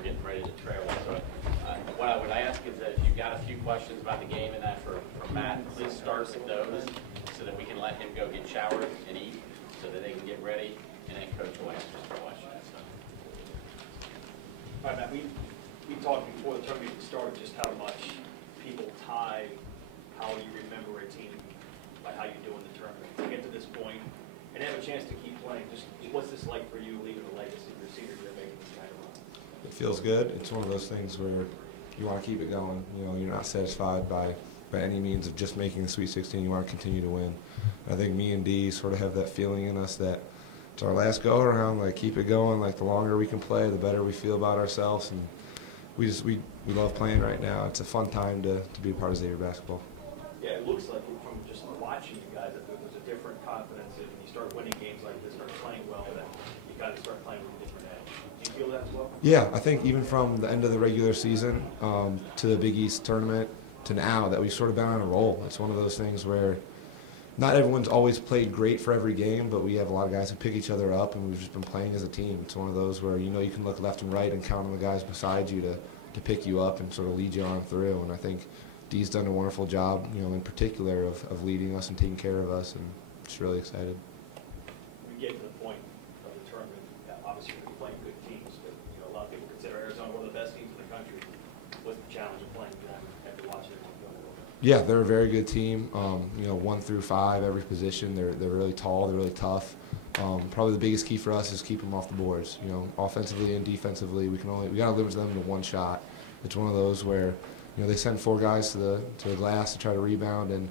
we're getting ready to trail. So what I would ask is that if you've got a few questions about the game and that for Matt, please start with those so that we can let him go get showered and eat so that they can get ready, and then Coach will answer some questions. So. All right, Matt, we talked before the tournament started just how much people tie how you remember a team by how you do in the tournament. To get to this point and have a chance to keep playing, just what's this like for you, leaving a legacy your senior year, making this kind of run? It feels good. It's one of those things where you want to keep it going. You know, you're not satisfied by any means of just making the Sweet 16. You want to continue to win. And I think me and Dee sort of have that feeling in us that it's our last go around. Like, keep it going. Like, the longer we can play, the better we feel about ourselves. And we love playing right now. It's a fun time to be a part of Xavier basketball. Yeah, it looks like from just watching you guys that there's a different confidence when you start winning games like this, start playing well, that you guys start playing with a different edge. Do you feel that as well? Yeah, I think even from the end of the regular season to the Big East tournament to now, that we've sort of been on a roll. It's one of those things where not everyone's always played great for every game, but we have a lot of guys who pick each other up, and we've just been playing as a team. It's one of those where you know you can look left and right and count on the guys beside you to pick you up and sort of lead you on through. And I think Dee's done a wonderful job, you know, in particular of leading us and taking care of us, and just really excited. We get to the point of the tournament, obviously we're playing good teams, but you know, a lot of people consider Arizona one of the best teams in the country. What's the challenge of playing them after watching them go a little bit? Yeah, they're a very good team. You know, 1 through 5, every position. They're really tall. They're really tough. Probably the biggest key for us is keep them off the boards. You know, offensively and defensively, we got to limit them to one shot. It's one of those where, you know, they send 4 guys to the glass to try to rebound, and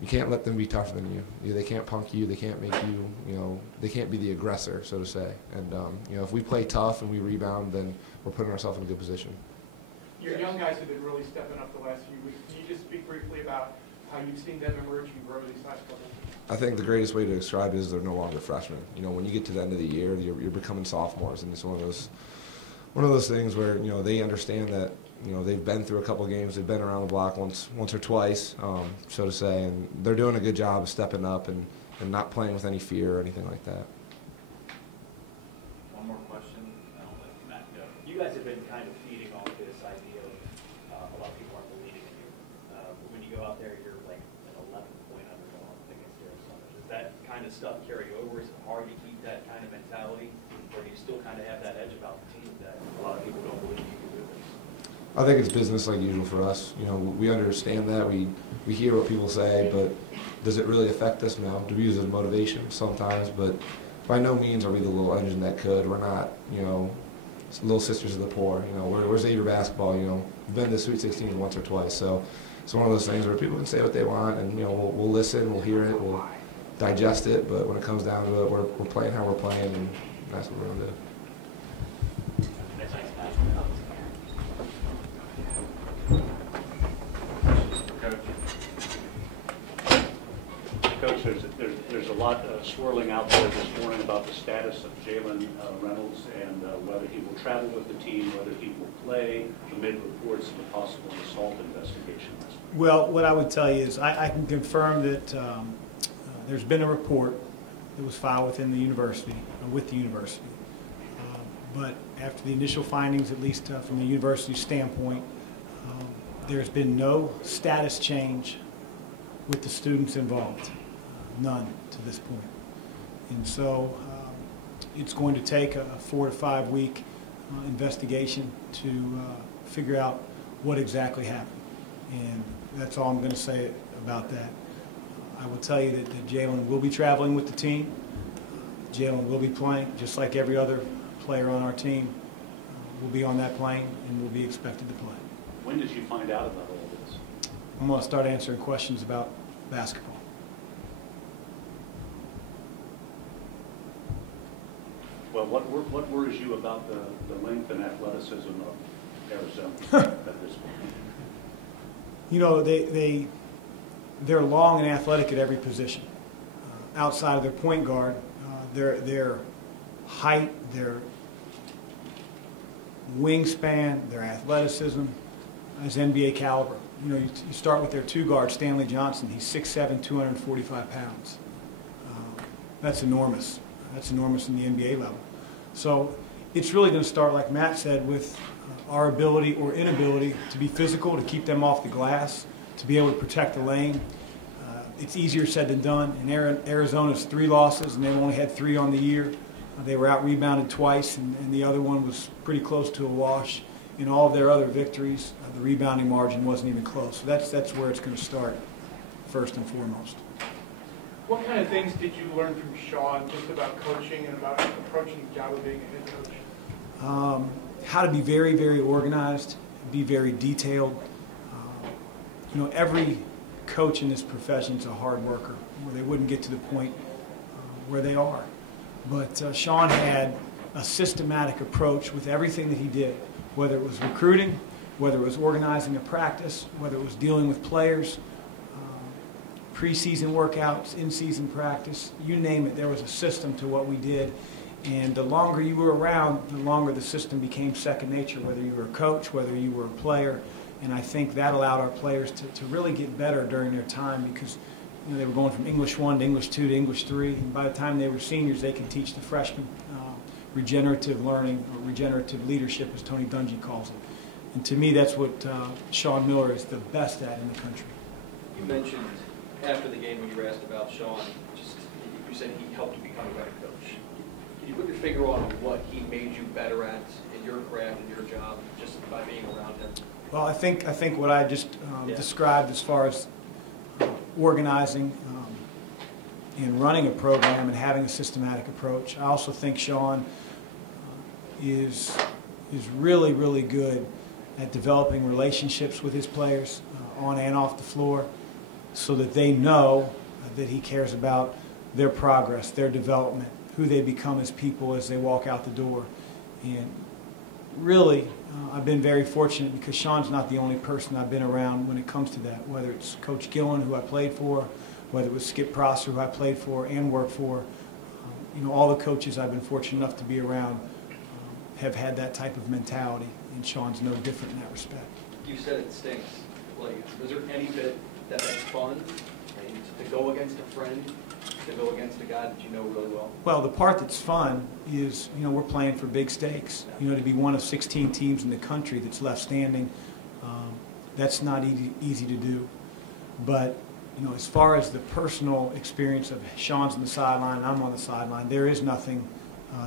you can't let them be tougher than you. They can't punk you. They can't make you, you know, they can't be the aggressor, so to say. And, you know, if we play tough and we rebound, then we're putting ourselves in a good position. Your young guys have been really stepping up the last few weeks. Can you just speak briefly about how you've seen them emerge and grow these last couple? I think the greatest way to describe it is they're no longer freshmen. You know, when you get to the end of the year, you're becoming sophomores, and it's one of those things where, you know, they understand that, you know, they've been through a couple of games, they've been around the block once or twice, so to say, and they're doing a good job of stepping up and not playing with any fear or anything like that. One more question, and I'll let Matt go. You guys have been kind of feeding off this idea of a lot of people aren't believing in you. When you go out there, you're like an 11-point underdog against Arizona. Does that kind of stuff carry over? Is it hard to keep that kind of mentality, or do you still kind of have that edge about the team that a lot of people don't believe you can do this? I think it's business like usual for us. You know, we understand that. We hear what people say, but does it really affect us? No. Do we use it as motivation? Sometimes, but by no means are we the little engine that could. We're not, you know, little sisters of the poor. You know, we're Xavier basketball. You know, we've been to Sweet 16 once or twice, so it's one of those things where people can say what they want, and you know, we'll listen, we'll hear it, we'll digest it. But when it comes down to it, we're playing how we're playing, and that's what we're gonna do. Coach, there's a lot swirling out there this morning about the status of Jalen Reynolds and whether he will travel with the team, whether he will play, amid reports of a possible assault investigation. Well, what I would tell you is I can confirm that there's been a report that was filed within the university, with the university. But after the initial findings, at least from the university's standpoint, there's been no status change with the students involved. None to this point. And so it's going to take a 4 to 5 week investigation to figure out what exactly happened. And that's all I'm going to say about that. I will tell you that Jalen will be traveling with the team. Jalen will be playing, just like every other player on our team will be on that plane and will be expected to play. When did you find out about all this? I'm going to start answering questions about basketball. Well, what worries you about the length and athleticism of Arizona at this point? You know, they're long and athletic at every position. Outside of their point guard, their height, their wingspan, their athleticism is NBA caliber. You know, you start with their 2 guard, Stanley Johnson. He's 6'7", 245 pounds. That's enormous. That's enormous in the NBA level. So it's really going to start, like Matt said, with our ability or inability to be physical, to keep them off the glass, to be able to protect the lane. It's easier said than done. In Arizona's 3 losses, and they've only had 3 on the year. They were out-rebounded twice, and the other one was pretty close to a wash. In all of their other victories, the rebounding margin wasn't even close. So that's where it's going to start, first and foremost. What kind of things did you learn from Sean just about coaching and about approaching the job of being a head coach? How to be very, very organized, be very detailed. Every coach in this profession is a hard worker, or they wouldn't get to the point where they are. But Sean had a systematic approach with everything that he did, whether it was recruiting, whether it was organizing a practice, whether it was dealing with players, preseason workouts, in-season practice, you name it, there was a system to what we did. And the longer you were around, the longer the system became second nature, whether you were a coach, whether you were a player. And I think that allowed our players to really get better during their time, because they were going from English 1 to English 2 to English 3. And by the time they were seniors, they could teach the freshmen regenerative learning, or regenerative leadership, as Tony Dungy calls it. And to me, that's what Sean Miller is the best at in the country. You mentioned after the game when you were asked about Sean, you said he helped you become a better coach. Can you put your finger on what he made you better at in your craft and your job just by being around him? Well, I think what I just described as far as organizing and running a program and having a systematic approach. I also think Sean is really, really good at developing relationships with his players on and off the floor, so that they know that he cares about their progress, their development, who they become as people as they walk out the door. And really, I've been very fortunate, because Sean's not the only person I've been around when it comes to that, whether it's Coach Gillen, who I played for, whether it was Skip Prosser, who I played for and worked for. All the coaches I've been fortunate enough to be around have had that type of mentality, and Sean's no different in that respect. You said it stinks. Like, was there any bit that's fun to go against a friend, to go against a guy that you know really well? Well, the part that's fun is, we're playing for big stakes. To be one of 16 teams in the country that's left standing, that's not easy to do. But, as far as the personal experience of Sean's on the sideline and I'm on the sideline, there is nothing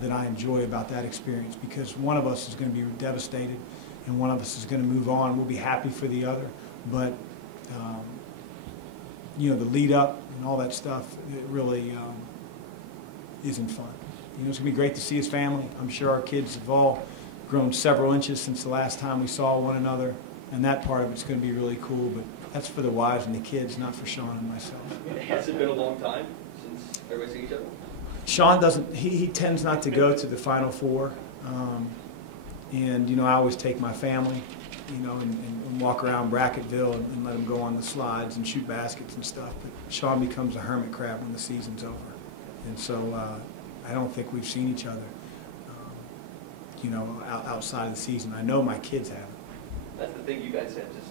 that I enjoy about that experience, because one of us is going to be devastated and one of us is going to move on. We'll be happy for the other, but the lead up and all that stuff, it really isn't fun. It's going to be great to see his family. I'm sure our kids have all grown several inches since the last time we saw one another, and that part of it's going to be really cool, but that's for the wives and the kids, not for Sean and myself. Has it been a long time since everybody's seen each other? Sean doesn't, he tends not to go to the Final Four, and I always take my family, and walk around Bracketville and let them go on the slides and shoot baskets and stuff. But Sean becomes a hermit crab when the season's over. And so I don't think we've seen each other, outside of the season. I know my kids haven't. That's the thing, you guys have just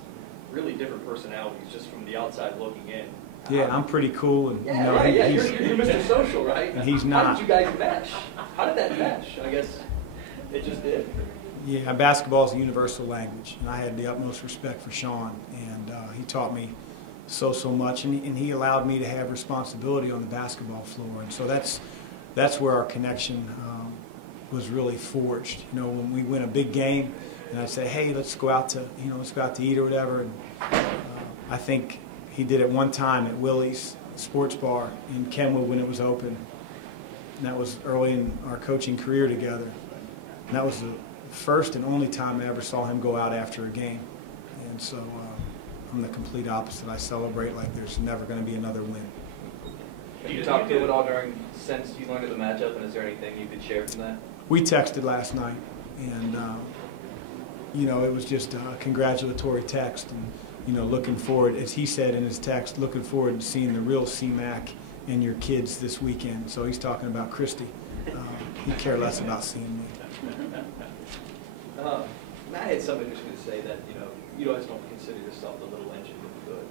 really different personalities just from the outside looking in. Yeah, I'm pretty cool. And, you're Mr. Social, right? And he's not. How did you guys mesh? How did that mesh? I guess it just did. Yeah, basketball is a universal language, and I had the utmost respect for Sean, and he taught me so much, and he allowed me to have responsibility on the basketball floor, and so that's where our connection was really forged. When we win a big game, and I'd say, hey, let's go out to eat or whatever, and I think he did it one time at Willie's Sports Bar in Kenwood when it was open, and that was early in our coaching career together, and that was the first and only time I ever saw him go out after a game. And so I'm the complete opposite. I celebrate like there's never going to be another win. Did you talk to him at all since you learned of the matchup, and is there anything you could share from that? We texted last night, and it was just a congratulatory text, and looking forward, as he said in his text, looking forward to seeing the real C-Mac and your kids this weekend. So he's talking about Christy. He'd care less about seeing me. Matt had something interesting to say that, you guys don't consider yourself the little engine of good.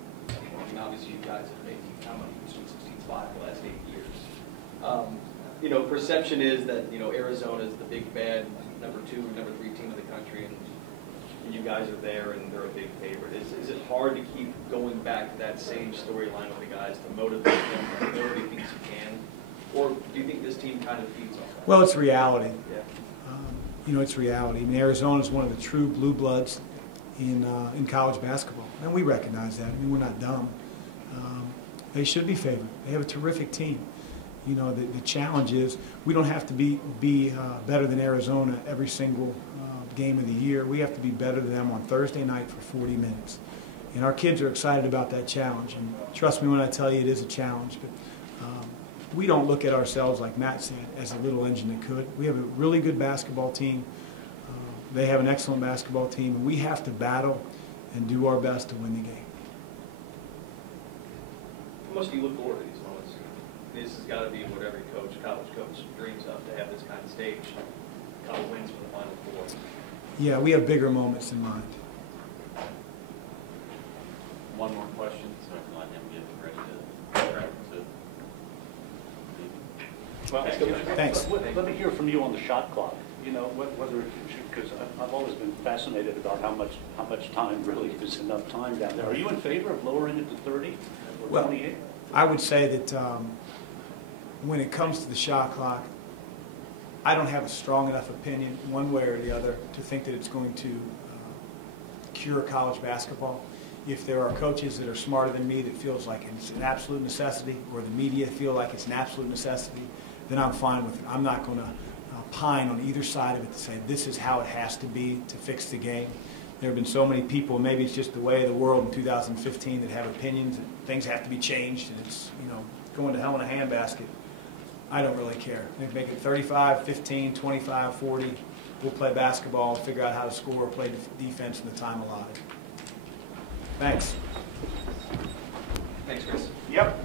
Obviously you guys have made how many Sweet 16s, 5 the last 8 years. Perception is that, Arizona is the big bad number 2 or number 3 team in the country, and you guys are there and they're a big favorite. Is it hard to keep going back to that same storyline with the guys to motivate them, to motivate things you can? Or do you think this team kind of feeds off that? Well, it's reality. Yeah. You know, it's reality. I mean, Arizona is one of the true blue bloods in college basketball, and we recognize that. I mean, we're not dumb. They should be favored. They have a terrific team. You know, the challenge is we don't have to be better than Arizona every single game of the year. We have to be better than them on Thursday night for 40 minutes. And our kids are excited about that challenge. And trust me when I tell you it is a challenge. But we don't look at ourselves, like Matt said, as a little engine that could. We have a really good basketball team. They have an excellent basketball team. And we have to battle and do our best to win the game. How much do you look forward to these moments? This has got to be what every college coach dreams of, to have this kind of stage, a couple wins for the Final Four. Yeah, we have bigger moments in mind. One more question, so I can let him get ready to. Well, thanks. Let me hear from you on the shot clock. You know, whether because I've always been fascinated about how much time really is enough time down there. Are you in favor of lowering it to 30 or 28? I would say that when it comes to the shot clock, I don't have a strong enough opinion one way or the other to think that it's going to cure college basketball. If there are coaches that are smarter than me that feels like it's an absolute necessity, or the media feel like it's an absolute necessity, then I'm fine with it. I'm not going to pine on either side of it to say this is how it has to be to fix the game. There have been so many people, maybe it's just the way of the world in 2015, that have opinions that things have to be changed and it's, you know, going to hell in a handbasket. I don't really care. Make it 35, 15, 25, 40. We'll play basketball, figure out how to score, play defense in the time allotted. Thanks. Thanks, Chris. Yep.